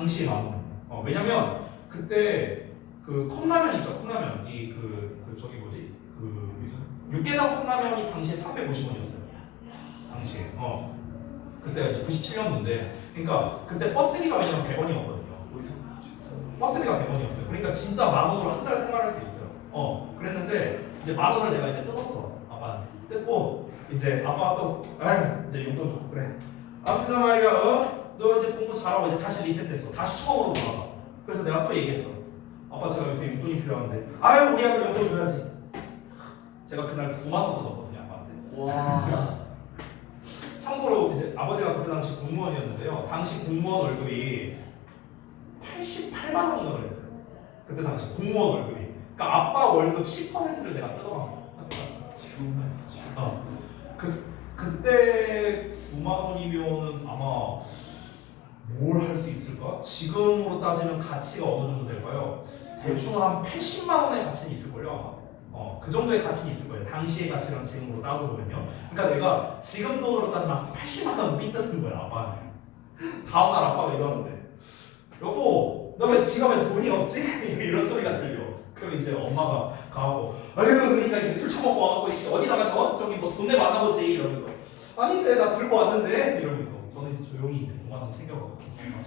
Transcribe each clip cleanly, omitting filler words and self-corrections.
당시에 만원. 왜냐면 그때 그 컵라면 있죠. 컵라면 그 저기 뭐지? 그 육개장 컵라면이 당시에 350원이었어요. 당시에. 그때가 이제 97년도인데, 그러니까 그때 버스비가 왜냐면 100원이었거든요. 버스비가 100원이었어요. 그러니까 진짜 만 원으로 한 달 생활할 수 있어요. 그랬는데 이제 만 원을 내가 이제 뜯었어. 아빠한테 뜯고 이제 아빠가 또 이제 용돈 줘. 그래. 아무튼 말이야. 너 이제 공부 잘하고 이제 다시 리셋됐어. 다시 처음으로 돌아가. 그래서 내가 또 얘기했어. 아빠 제가 요새 용돈이 필요한데. 아유 우리 아들 용돈 줘야지. 제가 그날 9만 원 뜯었거든요 아빠한테. 와. 참고로 이제 아버지가 그때 당시 공무원이었는데요. 당시 공무원 월급이 88만 원인가 그랬어요. 그때 당시 공무원 월급이. 그러니까 아빠 월급 10%를 내가 뜯어간 거야. 그때 9만 원이면은 아마 뭘 할 수 있을까? 지금으로 따지면 가치가 어느 정도 될까요? 대충 한 80만 원의 가치는 있을걸요 아마. 그 정도의 가치는 있을 거예요. 당시의 가치랑 지금으로 따져보면요. 그러니까 내가 지금 돈으로 따지면 80만 원 빚 뜯은 거야 아빠. 다음날 아빠가 이러는데, 여보 너 왜 지갑에 돈이 없지? 이런 소리가 들려. 그럼 이제 엄마가 가고, 아유 그러니까 이렇게 술 처먹고 와갖고 어디다가 저기 뭐 돈 내고 왔나 보지 이러면서, 아닌데 나 들고 왔는데 이러면서 저는 이제 조용히 이제 9만 원 챙겨가고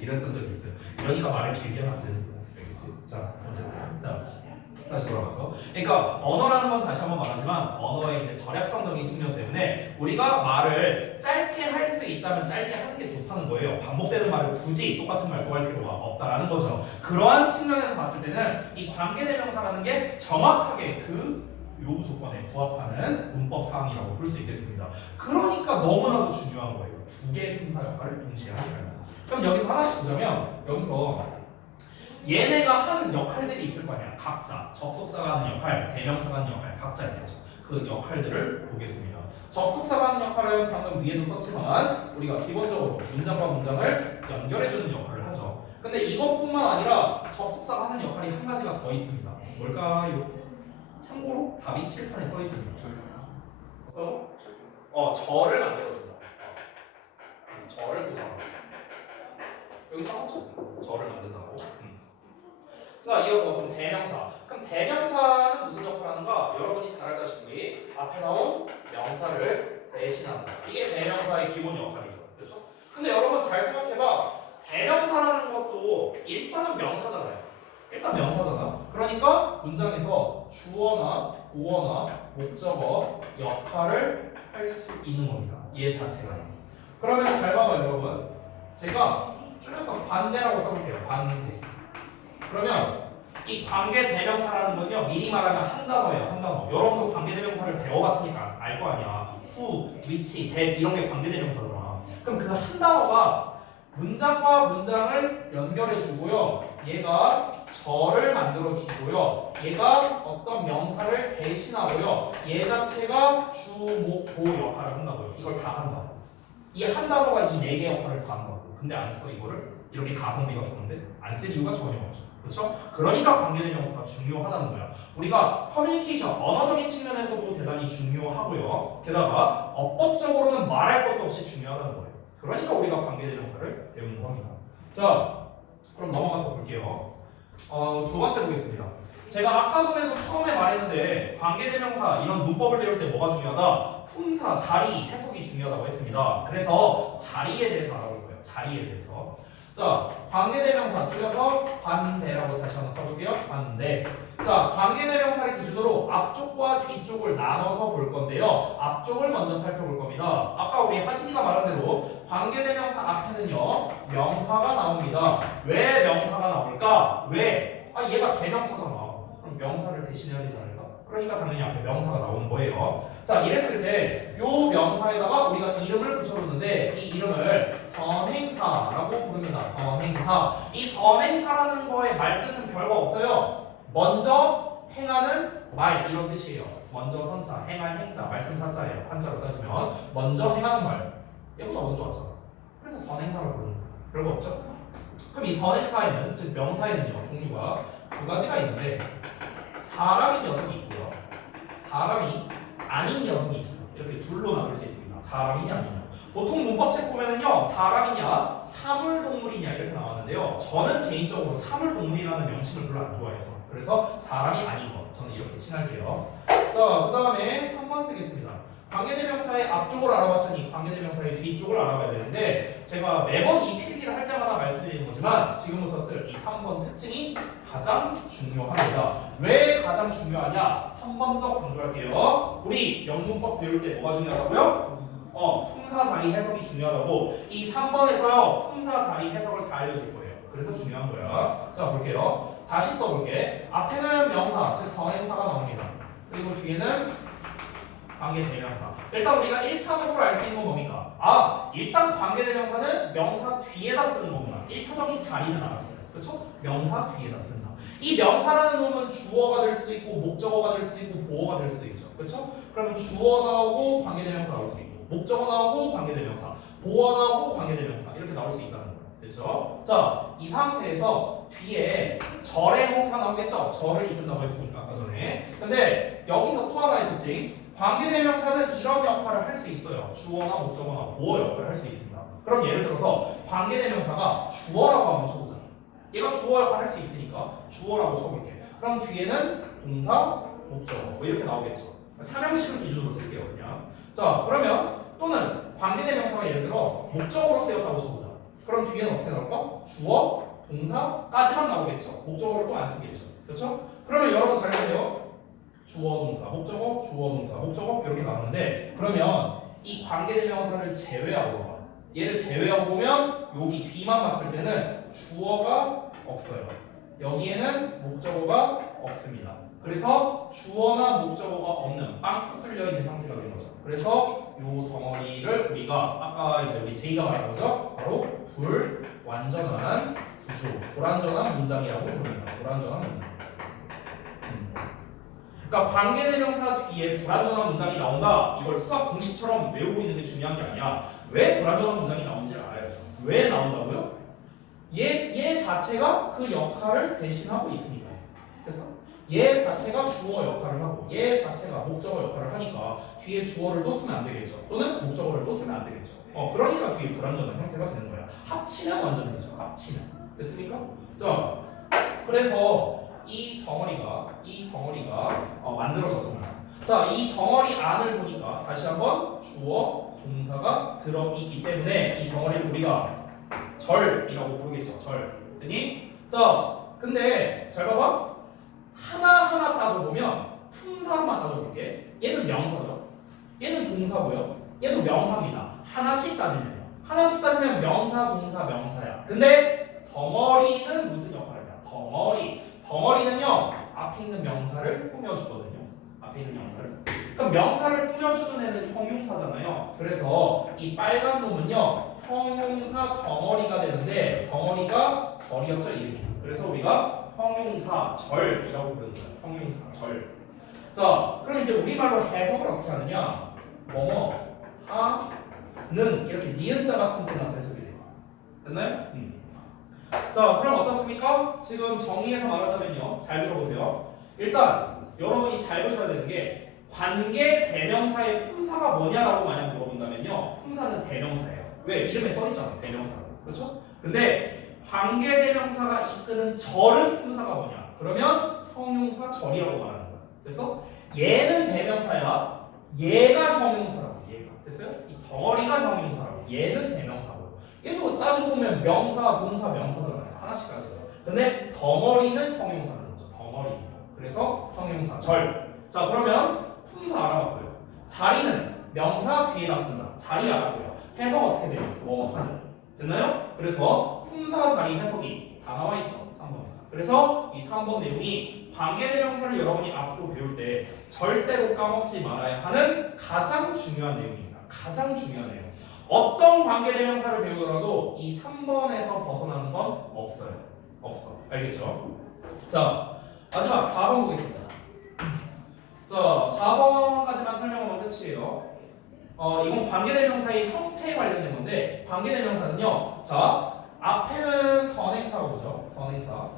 이랬던 적이 있어요. 그러니까 말을 길게 하면 안 되는 거야. 알겠지? 자 어쨌든 다시 돌아가서, 그러니까 언어라는 건 다시 한번 말하지만 언어의 이제 절약성적인 측면 때문에 우리가 말을 짧게 할 수 있다면 짧게 하는 게 좋다는 거예요. 반복되는 말을 굳이 똑같은 말 또 할 필요가 없다라는 거죠. 그러한 측면에서 봤을 때는 이 관계대명사라는 게 정확하게 그 요구 조건에 부합하는 문법 사항이라고 볼 수 있겠습니다. 그러니까 너무나도 중요한 거예요. 두 개의 품사 역할을 동시에 하니까요. 그럼 여기서 하나씩 보자면, 여기서 얘네가 하는 역할들이 있을 거 아니야. 각자 접속사가 하는 역할, 대명사가 하는 역할, 각자 이렇게 하죠. 그 역할들을 보겠습니다. 접속사가 하는 역할은 방금 위에도 썼지만 우리가 기본적으로 문장과 문장을 연결해주는 역할을 하죠. 근데 이것뿐만 아니라 접속사가 하는 역할이 한 가지가 더 있습니다. 뭘까요? 참고로 답이 칠판에 써 있습니다. 어떤 거? 절을 만들어준다. 절을 구성한다. 여기 써놨죠? 절을 만든다고. 자, 이어서 그럼 대명사. 그럼 대명사는 무슨 역할을 하는가? 여러분이 잘 알다시피 앞에 나온 명사를 대신한다. 이게 대명사의 기본 역할이죠. 그렇죠? 근데 여러분 잘 생각해봐. 대명사라는 것도 일단은 명사잖아요. 일단 명사잖아. 그러니까 문장에서 주어나 보어나 목적어 역할을 할 수 있는 겁니다. 얘 자체가. 그러면 잘 봐봐요, 여러분. 제가 줄여서 관대라고 써볼게요. 관대. 그러면 이 관계대명사라는 건요, 미리 말하면 한 단어예요. 한 단어. 여러분도 관계대명사를 배워봤으니까 알 거 아니야. who, which, that 이런 게 관계대명사잖아. 그럼 그 한 단어가 문장과 문장을 연결해주고요, 얘가 절을 만들어주고요, 얘가 어떤 명사를 대신하고요, 얘 자체가 주, 목, 보 역할을 한다고요. 이걸 다 한다. 이 한 단어가 이 네 개 역할을 다 한다고. 근데 안 써 이거를? 이렇게 가성비가 좋은데 안 쓸 이유가 전혀 없죠. 그렇죠? 그러니까 관계대명사가 중요하다는 거야. 우리가 커뮤니케이션, 언어적인 측면에서도 대단히 중요하고요. 게다가 어법적으로는 말할 것도 없이 중요하다는 거예요. 그러니까 우리가 관계대명사를 배우는 겁니다. 자, 그럼 넘어가서 볼게요. 두 번째 보겠습니다. 제가 아까 전에도 처음에 말했는데 관계대명사 이런 문법을 배울 때 뭐가 중요하다? 품사, 자리, 해석이 중요하다고 했습니다. 그래서 자리에 대해서 알아볼 거예요. 자리에 대해서. 자, 관계대명사 줄여서 관대라고 다시 한번 써볼게요. 관대. 자, 관계대명사를 기준으로 앞쪽과 뒤쪽을 나눠서 볼 건데요. 앞쪽을 먼저 살펴볼 겁니다. 아까 우리 하진이가 말한 대로 관계대명사 앞에는요, 명사가 나옵니다. 왜 명사가 나올까? 왜? 얘가 대명사잖아. 그럼 명사를 대신해야 되지 않을까? 그러니까 당연히 앞에 명사가 나오는 거예요. 자, 이랬을 때 요 명사에다가 우리가 이름을 붙여줬는데 이 이름을 선행사라고 부릅니다. 선행사. 이 선행사라는 거의 말뜻은 별거 없어요. 먼저 행하는 말 이런 뜻이에요. 먼저 선자, 행할 행자, 말씀사자예요. 한자로 따지면 먼저 행하는 말. 얘보다 먼저 왔잖아. 그래서 선행사라고 부르는 거예요. 별거 없죠? 그럼 이 선행사에는, 즉 명사에는요, 종류가 두 가지가 있는데 사람인 녀석이 있고요, 사람이 아닌 녀석이 있어요. 이렇게 둘로 나눌 수 있습니다. 사람이냐 아니냐. 보통 문법책 보면은요, 사람이냐 사물동물이냐 이렇게 나왔는데요. 저는 개인적으로 사물동물이라는 명칭을 별로 안 좋아해서 그래서 사람이 아닌 것 저는 이렇게 칭할게요. 자, 그 다음에 3번 쓰겠습니다. 관계대명사의 앞쪽을 알아봤으니 관계대명사의 뒤쪽을 알아봐야 되는데 제가 매번 이 필기를 할 때마다 말씀드리는 거지만 지금부터 쓸 이 3번 특징이 가장 중요합니다. 왜 가장 중요하냐? 한 번 더 강조할게요. 우리 영문법 배울 때 뭐가 중요하다고요? 품사 자리 해석이 중요하다고. 이 3번에서요 품사 자리 해석을 다 알려줄 거예요. 그래서 중요한 거야. 자, 볼게요. 다시 써볼게. 앞에는 명사, 즉 선행사가 나옵니다. 그리고 뒤에는 관계대명사. 일단 우리가 1차적으로 알 수 있는 건 뭡니까? 일단 관계대명사는 명사 뒤에다 쓰는 거구나. 1차적인 자리는 알았어요. 그렇죠? 명사 뒤에다 쓴다. 이 명사라는 놈은 주어가 될 수도 있고 목적어가 될 수도 있고 보어가 될 수도 있죠. 그렇죠? 그러면 주어 나오고 관계대명사 나올 수 있고 목적어 나오고 관계대명사, 보어 나오고 관계대명사 이렇게 나올 수 있다는 거예요. 그렇죠? 자, 이 상태에서 뒤에 절의 형태가 나오겠죠? 절을 이끈다고 했으니까 아까 전에. 근데 여기서 또 하나의 특징. 관계대명사는 이런 역할을 할 수 있어요. 주어나 목적어나 보어 역할을 할 수 있습니다. 그럼 예를 들어서 관계대명사가 주어라고 한번 쳐보자. 얘가 주어 역할을 할 수 있으니까 주어라고 쳐볼게. 그럼 뒤에는 동사, 목적어 뭐 이렇게 나오겠죠. 삼형식을 기준으로 쓸게요. 그냥. 자, 그러면 또는 관계대명사가 예를 들어 목적어로 쓰였다고 쳐보자. 그럼 뒤에는 어떻게 나올까? 주어, 동사까지만 나오겠죠. 목적어를 또 안 쓰겠죠. 그렇죠? 그러면 여러분 잘 보세요. 주어, 동사, 목적어, 주어, 동사, 목적어 이렇게 나오는데 그러면 이 관계대명사를 제외하고 봐. 얘를 제외하고 보면 여기 뒤만 봤을 때는 주어가 없어요. 여기에는 목적어가 없습니다. 그래서 주어나 목적어가 없는 빵꾸 뚫려 있는 형태가 된 거죠. 그래서 이 덩어리를 우리가 아까 이제 우리 제이가 말한 거죠. 바로 불완전한 구조, 불완전한 문장이라고 부릅니다. 불완전한 문장. 그러니까 관계대명사 뒤에 불완전한 문장이 나온다. 이걸 수학 공식처럼 외우고 있는 게 중요한 게 아니야. 왜 불완전한 문장이 나오는지 알아야죠. 왜 나온다고요? 얘 자체가 그 역할을 대신하고 있으니까요. 됐어? 얘 자체가 주어 역할을 하고 얘 자체가 목적어 역할을 하니까 뒤에 주어를 또 쓰면 안 되겠죠. 또는 목적어를 또 쓰면 안 되겠죠. 그러니까 뒤에 불완전한 형태가 되는 거야. 합치면 완전해지죠. 합치면. 됐습니까? 자, 그래서 이 덩어리가 만들어졌습니다. 자, 이 덩어리 안을 보니까 다시 한번 주어, 동사가 들어있기 때문에 이 덩어리를 우리가 절이라고 부르겠죠. 절. 됐니? 자, 근데 잘 봐봐. 하나하나 따져보면 품사만 따져볼게. 얘는 명사죠. 얘는 동사고요. 얘도 명사입니다. 하나씩 따지면요. 하나씩 따지면 명사, 동사, 명사야. 근데 덩어리는 무슨 역할이냐? 덩어리는요 앞에 있는 명사를 꾸며주거든요. 앞에 있는 명사를. 그럼 명사를 꾸며주는 애는 형용사잖아요. 그래서 이 빨간 놈은요 형용사 덩어리가 되는데 덩어리가 절이었죠 이름이. 그래서 우리가 형용사 절이라고 부르는 거예요. 형용사 절. 자, 그럼 이제 우리말로 해석을 어떻게 하느냐? 뭐뭐 하는 이렇게 니은자 같은 뜻나서 해석이 돼요. 됐나요? 자, 그럼 어떻습니까? 지금 정리해서 말하자면요. 잘 들어보세요. 일단 여러분이 잘 보셔야 되는 게 관계 대명사의 품사가 뭐냐라고 만약 물어본다면요. 품사는 대명사예요. 왜? 이름에 써있잖아. 대명사라고. 그렇죠? 근데 관계 대명사가 이끄는 절은 품사가 뭐냐? 그러면 형용사 절이라고 말하는 거야. 됐어? 얘는 대명사야. 얘가 형용사라고. 얘가. 됐어요? 이 덩어리가 형용사라고. 얘는 대명사고. 얘도 따지고 보면 명사, 동사, 명사잖아요. 하나씩 따져요. 근데 덩어리는 형용사라는 거죠. 덩어리입니다. 그래서 형용사 절. 자, 그러면 품사 알아봤고요. 자리는 명사 뒤에다 쓴다. 자리 알았고요. 해석 어떻게 돼요? 뭐 하는. 됐나요? 그래서 품사 자리 해석이 다 나와 있죠. 3번에. 그래서 이 3번 내용이 관계대명사를 여러분이 앞으로 배울 때 절대로 까먹지 말아야 하는 가장 중요한 내용입니다. 가장 중요한 내용. 어떤 관계대명사를 배우더라도 이 3번에서 벗어나는 건 없어요. 없어. 알겠죠? 자, 마지막 4번 보겠습니다. 자, 4번까지만 설명하면 끝이에요. 이건 관계대명사의 형태에 관련된 건데 관계대명사는요. 자, 앞에는 선행사가 보죠. 선행사.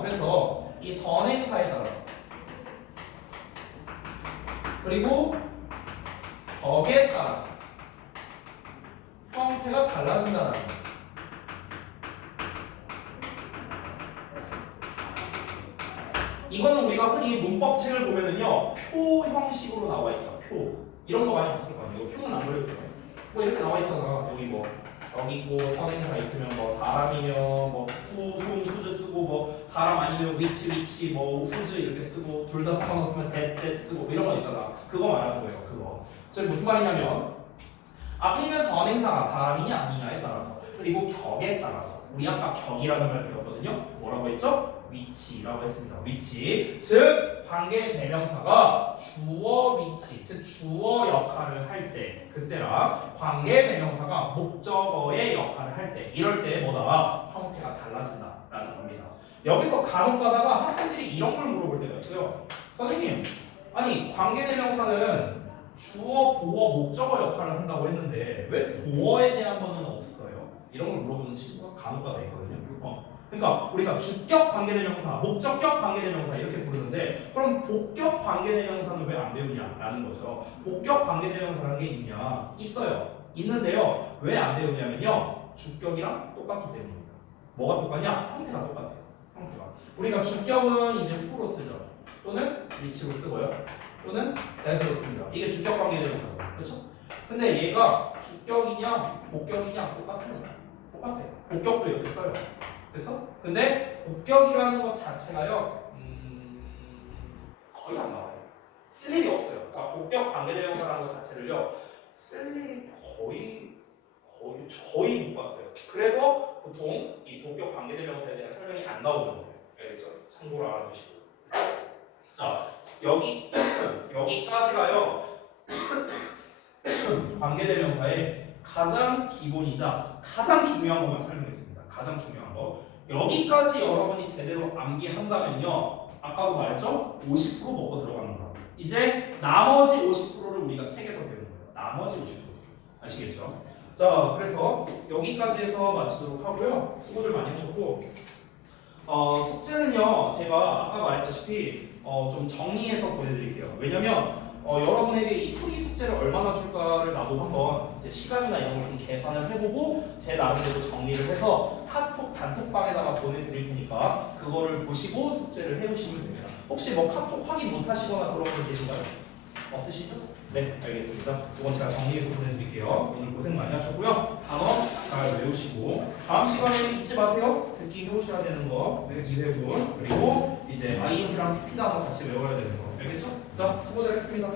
그래서 이 선행사에 따라서 그리고 격에 따라서 형태가 달라진다는 거예요. 이거는 우리가 흔히 문법책을 보면은요 표 형식으로 나와 있죠. 표 이런 거 많이 봤을 거 아니에요. 이거 표는 안 그려도 돼요. 뭐 이렇게 나와 있잖아. 여기 뭐 여기 있고 선행사 있으면 뭐 사람이면 뭐 후즈 쓰고 뭐 사람 아니면 위치 뭐 후즈 이렇게 쓰고 둘 다 상관없으면 that 쓰고 뭐 이런 거 있잖아. 그거 말하는 거예요. 그거. 즉 무슨 말이냐면 앞에 있는 선행사가 사람이냐 아니냐에 따라서 그리고 격에 따라서 우리 아까 격이라는 말 배웠거든요. 뭐라고 했죠? 위치라고 했습니다. 위치. 즉 관계 대명사가 주어 위치, 즉 주어 역할을 할 때 그때랑 관계 대명사가 목적어의 역할을 할 때 이럴 때 뭐다? 형태가 달라진다라는 겁니다. 여기서 간혹 가다가 학생들이 이런 걸 물어볼 때가 있어요. 선생님, 아니 관계 대명사는 주어, 보어, 목적어 역할을 한다고 했는데 왜 보어에 대한 거는 없어요? 이런 걸 물어보는 친구가 간혹 가다 있거든요. 그러니까 우리가 주격 관계대명사, 목적격 관계대명사 이렇게 부르는데 그럼 복격 관계대명사는 왜 안 배우냐라는 거죠. 복격 관계대명사라는 게 있냐? 있어요. 있는데요. 왜 안 배우냐면요. 주격이랑 똑같기 때문입니다. 뭐가 똑같냐? 형태가 똑같아요. 형태가. 우리가 주격은 이제 who로 쓰죠. 또는 which로 쓰고요. 또는 that으로 씁니다. 이게 주격 관계대명사거든요. 그렇죠? 근데 얘가 주격이냐 복격이냐 똑같아요. 똑같아요. 복격도 이렇게 써요. 그래서 근데 복격이라는 것 자체가요 거의 안 나와요. 쓸 일이 없어요. 그러니까 복격 관계대명사라는 것 자체를요 쓸 일이 거의 못 봤어요. 그래서 보통 이 복격 관계대명사에 대한 설명이 안 나오는 거예요. 알겠죠? 참고로 알아두시고. 자 여기까지가요 관계대명사의 가장 기본이자 가장 중요한 것만 설명했습니다. 가장 중요한 거. 여기까지 여러분이 제대로 암기한다면요. 아까도 말했죠? 50% 먹고 들어가는 거. 이제 나머지 50%를 우리가 책에서 배우는 거예요. 나머지 50%. 아시겠죠? 자, 그래서 여기까지 해서 마치도록 하고요. 수고들 많이 하셨고 숙제는요. 제가 아까 말했다시피 좀 정리해서 보내드릴게요. 왜냐면 여러분에게 이 풀이 숙제를 얼마나 줄까를 나도 한번 이제 시간이나 이런 걸 좀 계산을 해보고 제 나름대로 정리를 해서 카톡 단톡방에다가 보내드릴 테니까 그거를 보시고 숙제를 해보시면 됩니다. 혹시 뭐 카톡 확인 못하시거나 그런 분 계신가요? 없으시죠? 네, 알겠습니다. 이건 제가 정리해서 보내드릴게요. 오늘 고생 많이 하셨고요. 단어 잘 외우시고 다음 시간에 잊지 마세요. 듣기 해오셔야 되는 거 2회분 그리고 이제 ing랑 pp 단어 같이 외워야 되는 거 알겠죠? 자, 수고들 했습니다.